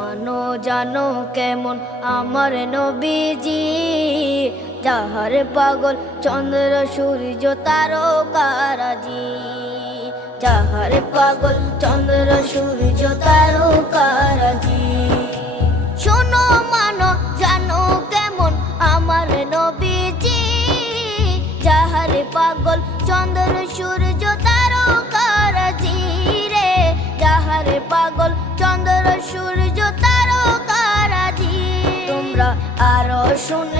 মানো জানো কেমন আমার নবীজি, যাহার পাগল চন্দ্র সূর্য তারকারাজি, যাহার পাগল চন্দ্র সূর্য তারকারাজি। শোনো মানো জানো কেমন আমার নবীজি, যাহার পাগল চন্দ্র সূর্য তারকারাজি রে, যাহার পাগল চন্দ্র সূর্য তারকারাজি। তোমরা আরো শুনে